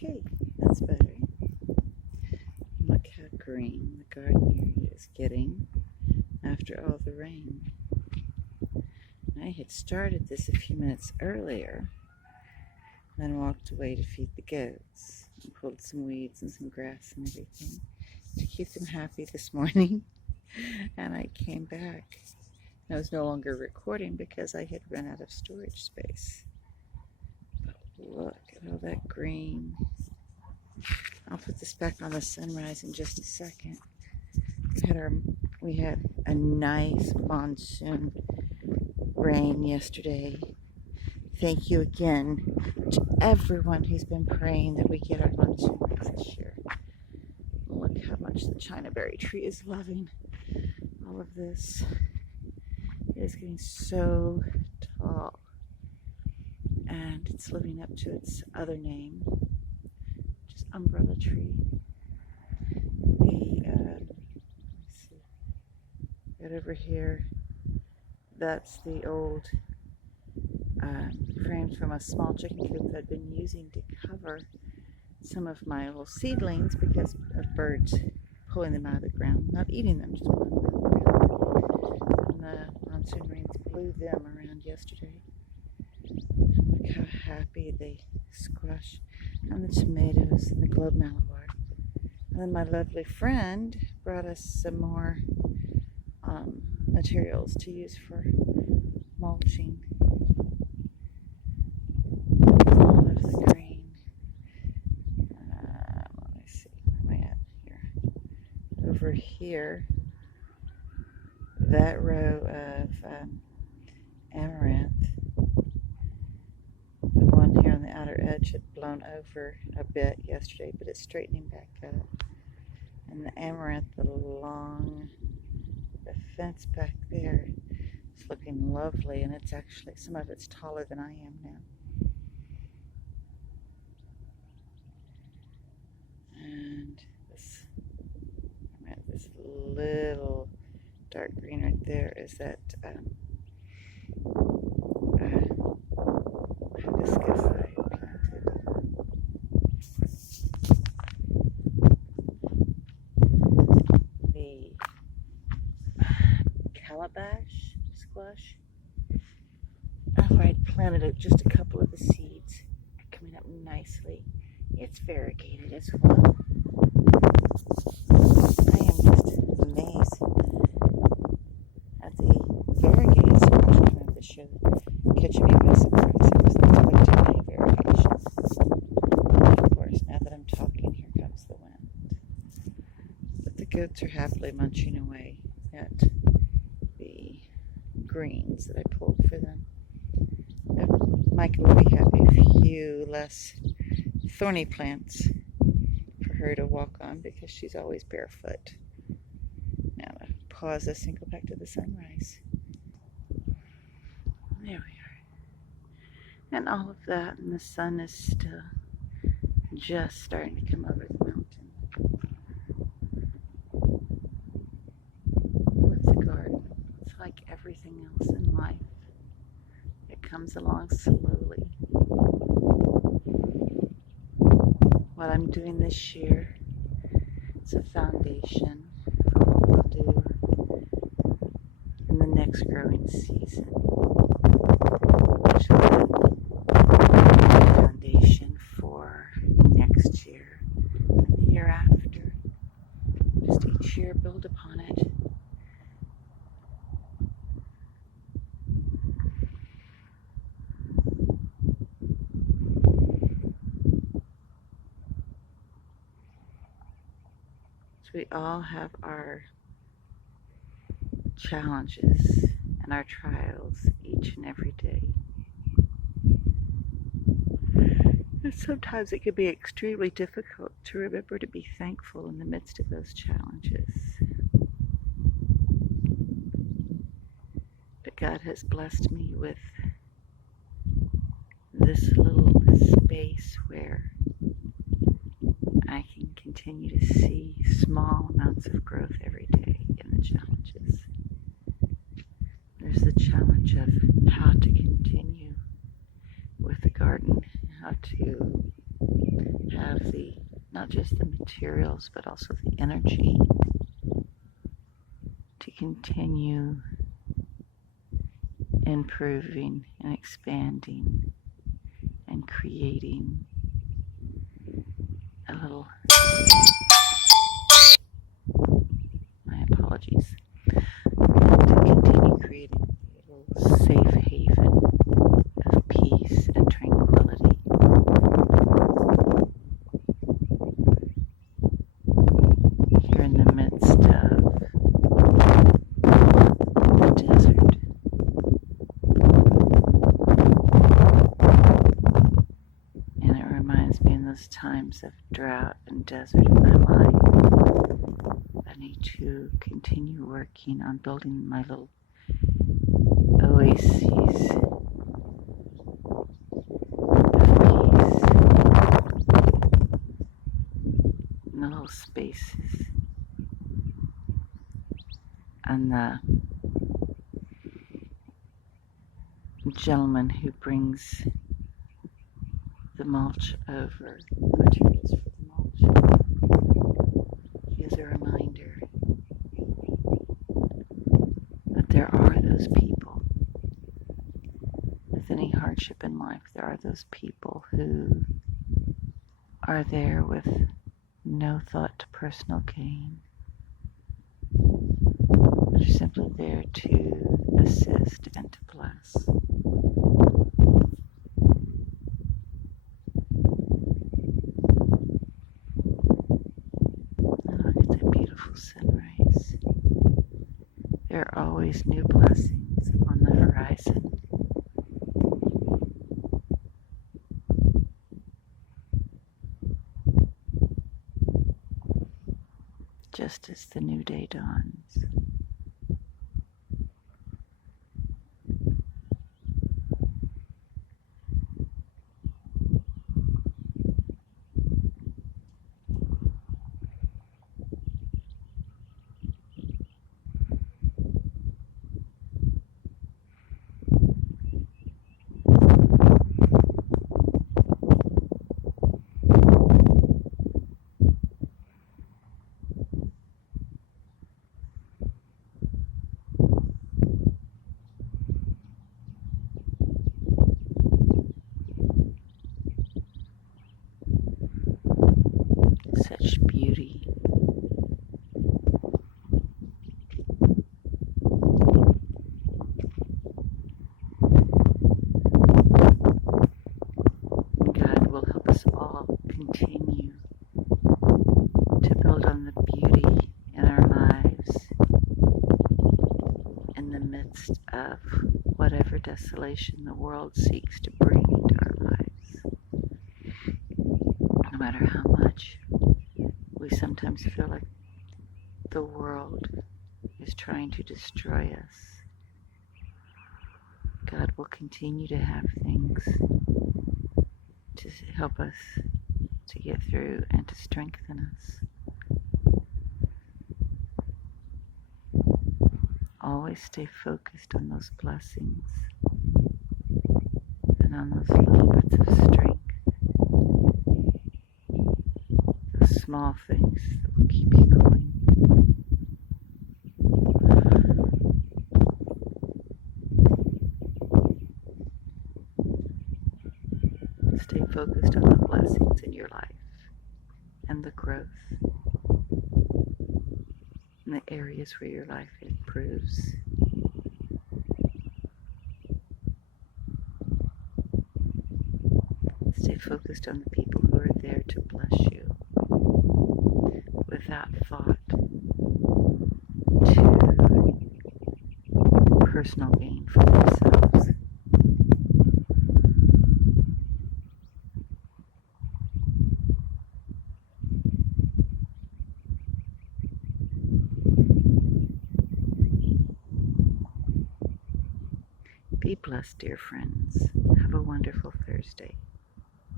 Okay, that's better. Look how green the garden area is getting after all the rain. I had started this a few minutes earlier, then walked away to feed the goats and pulled some weeds and some grass and everything to keep them happy this morning. And I came back. I was no longer recording because I had run out of storage space. But look at all that green. I'll put this back on the sunrise in just a second. We had a nice monsoon rain yesterday. Thank you again to everyone who's been praying that we get our monsoon rains this year. Look how much the Chinaberry tree is loving all of this. It is getting so tall, and it's living up to its other name, which is umbrella tree. Let's see, right over here, that's the old frames from a small chicken coop that I've been using to cover some of my little seedlings because of birds pulling them out of the ground, not eating them, just pulling them out of the ground. And the monsoon rains blew them around yesterday. Look how happy they squash, and the tomatoes and the globe mallowart. And then my lovely friend brought us some more materials to use for mulching. All of the green. Let me see, where am I at here? Over here, that row of amaranth, the one here on the outer edge had blown over a bit yesterday, but it's straightening back up. And the amaranth along the fence back there is looking lovely, and it's actually, some of it's taller than I am now. And this little dark green right there is that hibiscus that I planted. The calabash squash. I planted just a couple of the seeds, coming up nicely. It's variegated as well. I am just amazed at the variegated squash coming up this year. Catching me by surprise. I was not expecting any variegation. And of course, now that I'm talking, here comes the wind. But the goats are happily munching away at the greens that I pulled for them. Micah will be happy a few less thorny plants for her to walk on because she's always barefoot. Now I'll pause this and go back to the sunrise. There we are. And all of that, and the sun is still just starting to come over the mountain. With the garden, it's like everything else in life. It comes along slowly. What I'm doing this year is a foundation for what we'll do in the next growing season, which will be a foundation for next year and the year after. Just each year build upon it. We all have our challenges and our trials each and every day. And sometimes it can be extremely difficult to remember to be thankful in the midst of those challenges. But God has blessed me with this little space where I can continue to see small amounts of growth every day in the challenges. There's the challenge of how to continue with the garden, how to have not just the materials, but also the energy to continue improving and expanding and creating a little, my apologies, to continue creating a little safe haven of peace and tranquility. You're in the midst of the desert. And it reminds me in those times of drought and desert in my life, I need to continue working on building my little oases of peace in the little spaces. And the gentleman who brings the mulch over, the materials for the mulch, he is a reminder that there are those people. With any hardship in life, there are those people who are there with no thought to personal gain. They're simply there to assist and to bless. And look at that beautiful sunrise. There are always new blessings on the horizon. Just as the new day dawns. Such beauty. God will help us all continue to build on the beauty in our lives in the midst of whatever desolation the world seeks to bring into our lives. No matter how much we sometimes feel like the world is trying to destroy us, God will continue to have things to help us to get through and to strengthen us. Always stay focused on those blessings and on those little bits of strength, those small things that will keep you going. Stay focused on the blessings in your life and the growth in the areas where your life improves. Stay focused on the people who are there to bless you without thought to personal gain for themselves. Be blessed, dear friends. Have a wonderful Thursday.